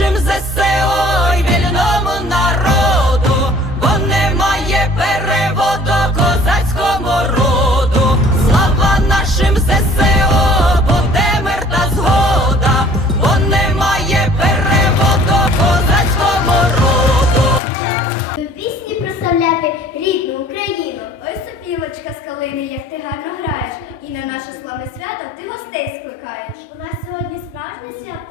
нашим ЗСО й вільному народу, бо немає переводу козацькому роду. Слава нашим ЗСО, буде мир та згода, бо немає переводу козацькому роду. Пісні прославляти рідну Україну. Ой, сопілочка з калини, як ти гарно граєш, і на наше славне свято ти гостей скликаєш. У нас сьогодні справжнє свято.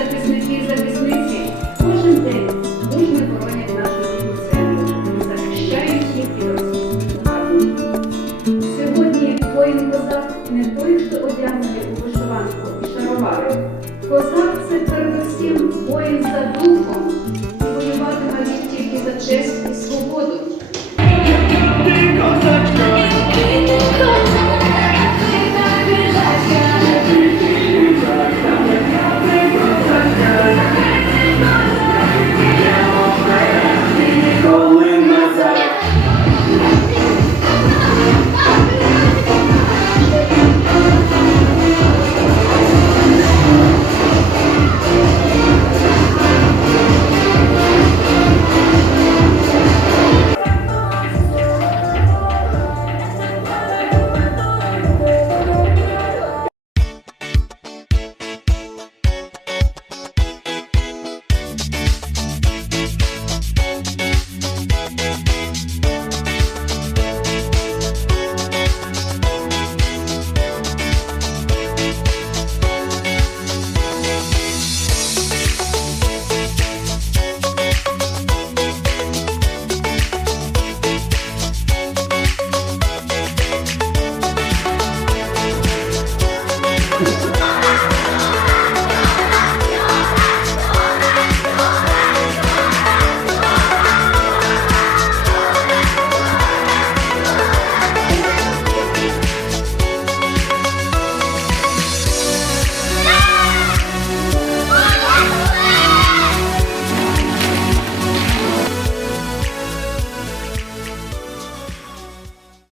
захисники і захисниці кожен день дружно боронять нашу рідну землю, захищають їх і російських. Сьогодні воїн козак не той, хто одягнений у вишиванку і шаровари. Козак це передусім воїн за духом і воювати навіть тільки за честь.